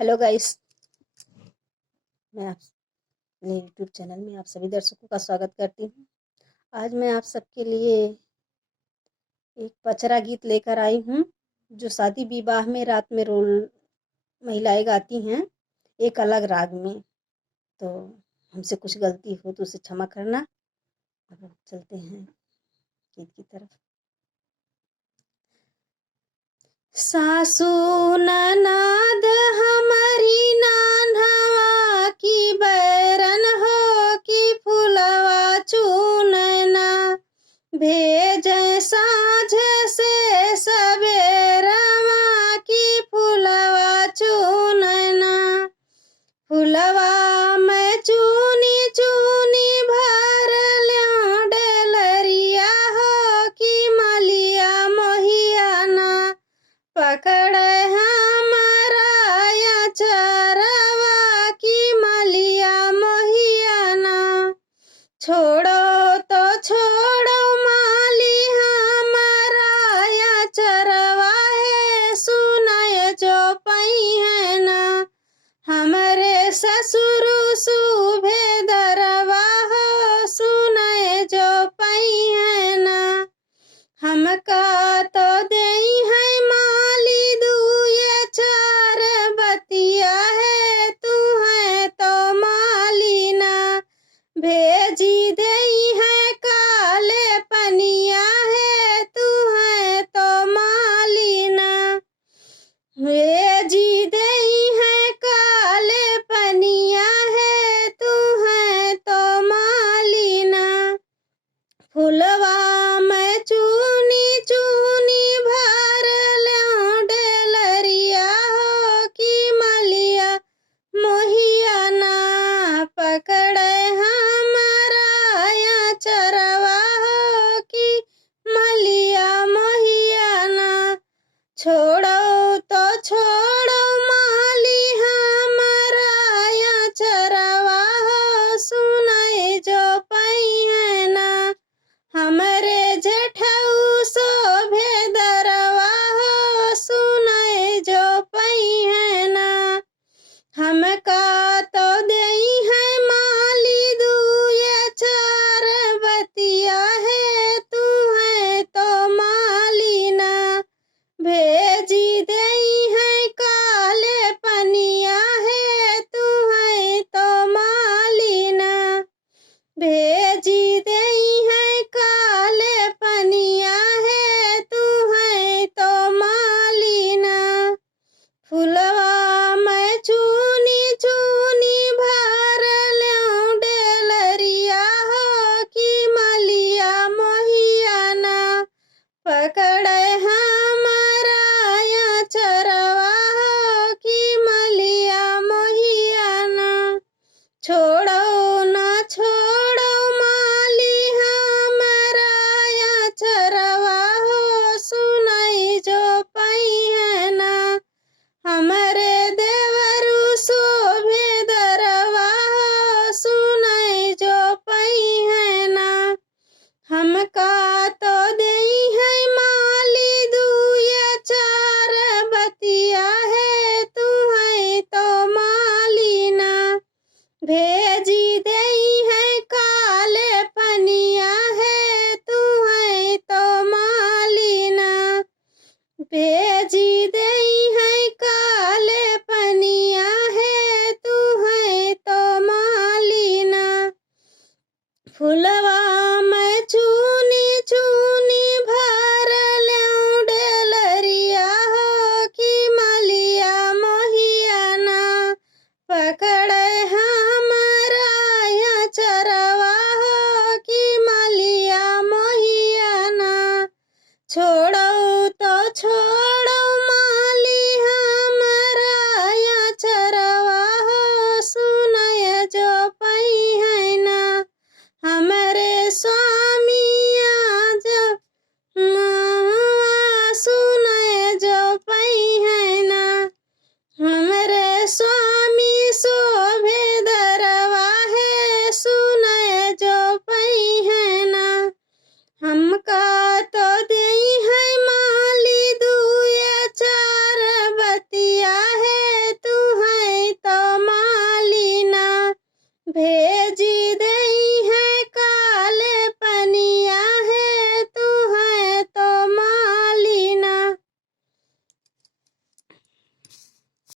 Hello guys. मैं आप अपने यूट्यूब चैनल में आप सभी दर्शकों का स्वागत करती हूँ। आज मैं आप सबके लिए एक पचरा गीत लेकर आई हूँ जो शादी विवाह में रात में रोल महिलाएं गाती हैं, एक अलग राग में। तो हमसे कुछ गलती हो तो उसे क्षमा करना। अब चलते हैं गीत की तरफ। सासू ननद हमारी नान्हवा की बैरन हो की फुलवा चूनना भेजे साँझ से सवेरवा की फुलवा चूनना फुलवा मैं चूनी चूनी भर ल्यों डेलरिया हो की मलिया मोहियाना पकड़े हमारा या चरवा की मलिया मोहियाना छोड़ो तो छोड़ो माली हमारा या चरवा है सुनाय जो पई है ना हमरे ससुर सुभेदरवा हो सुनाय जो पई है ना हमका तो देई है माली दुए चार बतिया है तू है तो माली ना भेजी देई है काले पनिया है तू है तो माली ना भेजी देई है काले पनिया है तू है तो माली ना फुलवा मैं चूनी चूनी भर ल्यों डेलरिया हो की मलिया मोहियाना पकड़े हमारा या चरवा हो की मलिया मोहियाना छोड़ो तो छोड़